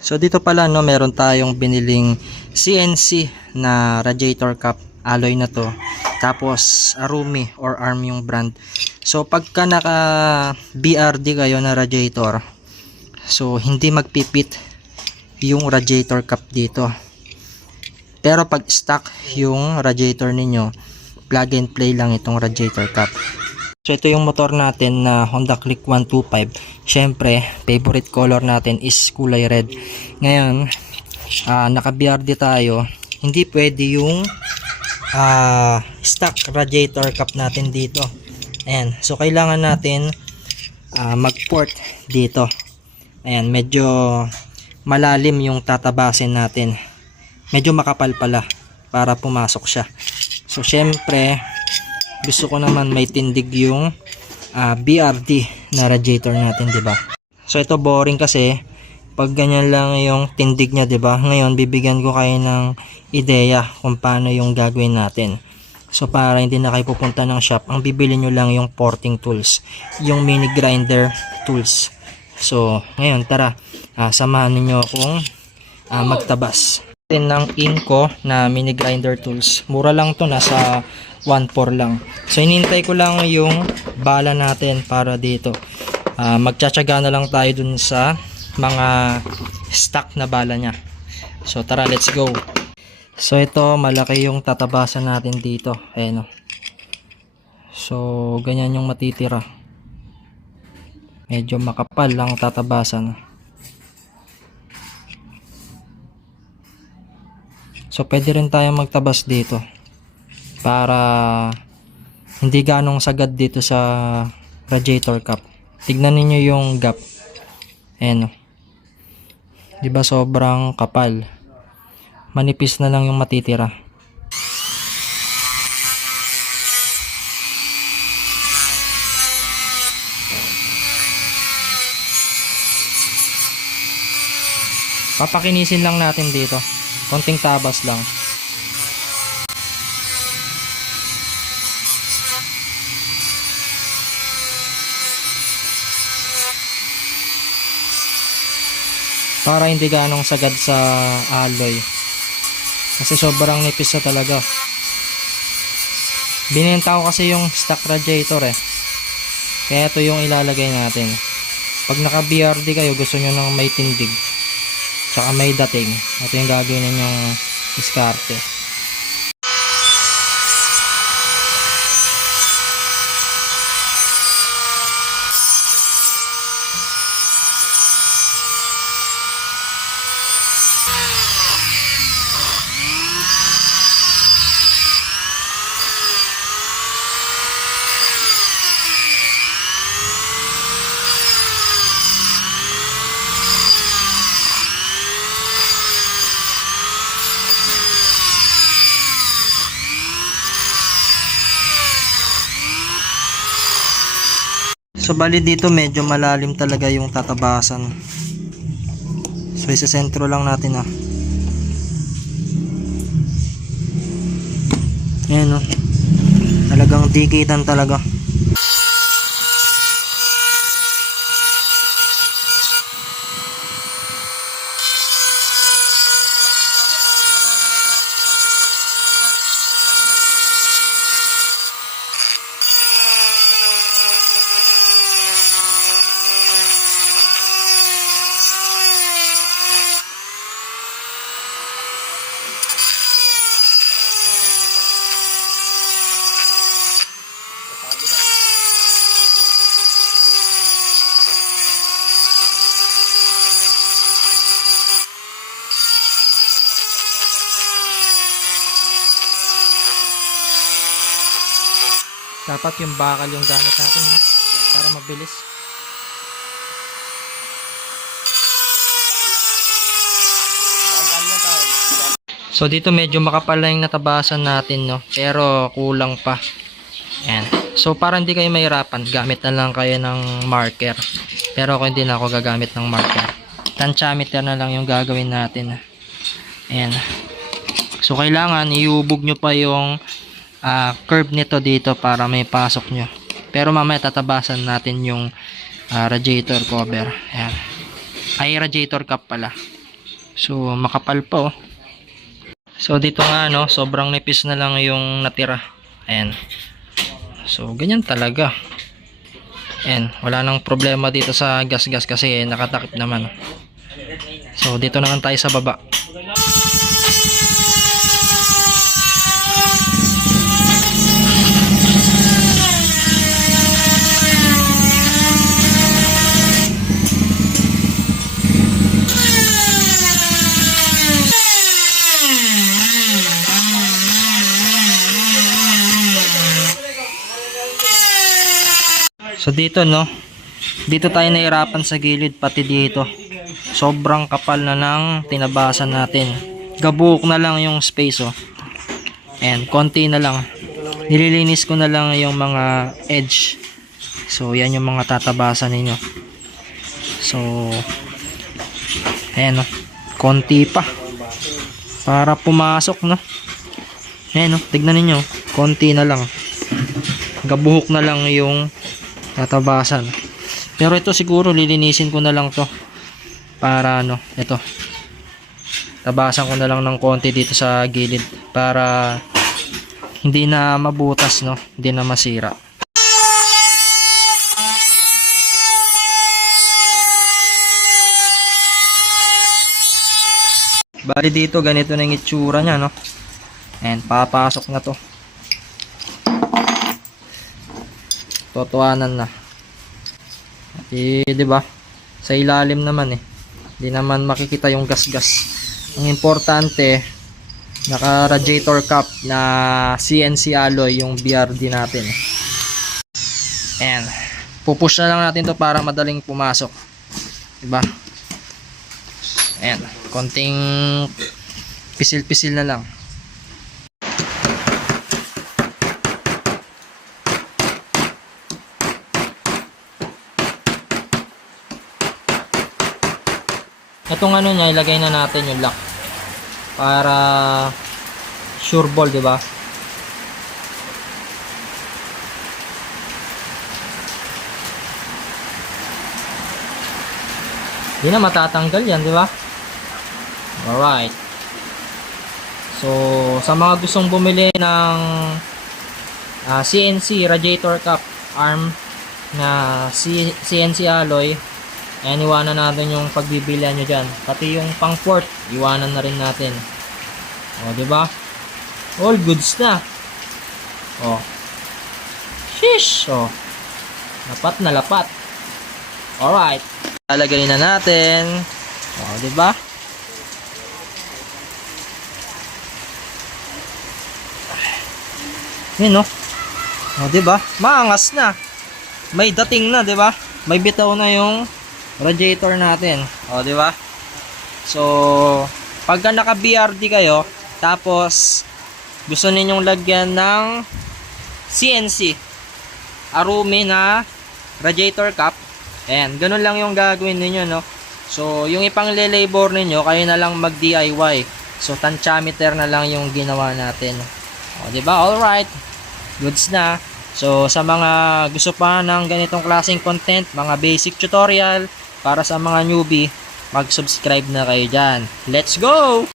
So dito pala no, meron tayong biniling CNC na radiator cap, alloy na to. Tapos Arumi or ARM yung brand. So pagka naka BRD kayo na radiator, so hindi magpipit yung radiator cap dito. Pero pag stock yung radiator ninyo, plug and play lang itong radiator cap. So ito yung motor natin na Honda Click 125. Syempre, favorite color natin is kulay red. Ngayon, naka-BRD tayo. Hindi pwede yung stock radiator cap natin dito. Ayan. So kailangan natin mag-port dito. Ayan, medyo malalim yung tatabasin natin. Medyo makapal pala para pumasok siya. So syempre, gusto ko naman may tindig yung BRD na radiator natin, 'di ba? So ito boring kasi pag ganyan lang yung tindig niya, 'di ba? Ngayon bibigyan ko kayo ng ideya kung paano yung gagawin natin. So para hindi na kayo pupunta ng shop, ang bibili nyo lang yung porting tools, yung mini grinder tools. So ngayon tara, samahan niyo akong magtabas ng Inco na mini grinder tools. Mura lang to, nasa 1.4 lang. So inintay ko lang yung bala natin para dito. Magtsatsaga na lang tayo dun sa mga stock na bala nya. So tara, let's go. So ito, malaki yung tatabasan natin dito. Ayan o. So ganyan yung matitira. Medyo makapal lang tatabasan. So pwede rin tayo magtabas dito para hindi ganong sagad dito sa radiator cap. Tignan niyo yung gap. Ayan o. Diba sobrang kapal. Manipis na lang yung matitira. Papakinisin lang natin dito. Konting tabas lang. Para hindi ganong sagad sa alloy. Kasi sobrang nipis na talaga. Binenta ko kasi yung stock radiator eh. Kaya ito yung ilalagay natin. Pag naka BRD kayo, gusto nyo ng may tindig tsaka may dating, ito yung gagawin ninyong diskarte. So bali dito medyo malalim talaga yung tatabasan. So isa sentro lang natin Ayan talagang dikitan talaga. Dapat yung bakal yung gamit natin para mabilis. So dito medyo makapal lang yung natabasan natin pero kulang pa. Ayan. So para hindi kayo mahirapan, gamit na lang kayo ng marker. Pero ako hindi na ako gagamit ng marker. Tantiameter na lang yung gagawin natin. Ayan. So kailangan iubog nyo pa yung curve nito dito para may pasok nyo. Pero mamaya tatabasan natin yung radiator cover. Ayan. Ay, radiator cap pala. So, makapal pa oh. So, dito nga no, sobrang nipis na lang yung natira. Ayan. So, ganyan talaga. Ayan, wala nang problema dito sa gas-gas kasi nakatakip naman. So, dito naman tayo sa baba. So dito no, dito tayo nahirapan sa gilid pati dito. Sobrang kapal na ng tinabasan natin. Gabuhok na lang yung space oh. And konti na lang. Nililinis ko na lang yung mga edge. So yan yung mga tatabasan ninyo. So ayan oh, konti pa. Para pumasok no. Ayan oh, tignan niyo, konti na lang. Gabuhok na lang yung tatabasan. Pero ito siguro lilinisin ko na lang to para ano, ito tabasan ko na lang ng konti dito sa gilid para hindi na mabutas no, hindi na masira. Bali dito ganito na yung itsura nya no. And papasok na to. Totohanan na. Di ba? Sa ilalim naman eh. Hindi naman makikita yung gas-gas. Ang importante, naka-radiator cap na CNC alloy yung BRD natin. Ayan. Pupush na lang natin to para madaling pumasok. Diba? Ayan. Konting pisil-pisil na lang. Itong ano niya, ilagay na natin yung lock para sure ball, di ba? Di na matatanggal yan, di ba? Alright. So, sa mga gustong bumili ng CNC radiator cap arm na CNC alloy, ayan, iwanan natin yung pagbibilihan nyo dyan. Pati yung pang port, iwanan na rin natin. O, diba? All goods na. O. Sheesh. O. Lapat na lapat. Alright. Lalagay na natin. O, diba? Yun, no? O, diba? Maangas na. May dating na, diba? May bitaw na yung radiator natin. O, di ba? So, pagka naka-BRD kayo, tapos gusto ninyong lagyan ng CNC Arumi na radiator cap, ayan, ganun lang yung gagawin niyo, no? So, yung ipang-labor ninyo, kayo na lang mag-DIY. So, tantiameter na lang yung ginawa natin. O, di ba? All right. Goods na. So, sa mga gusto pa ng ganitong klaseng content, mga basic tutorial, para sa mga newbie, mag-subscribe na kayo dyan. Let's go!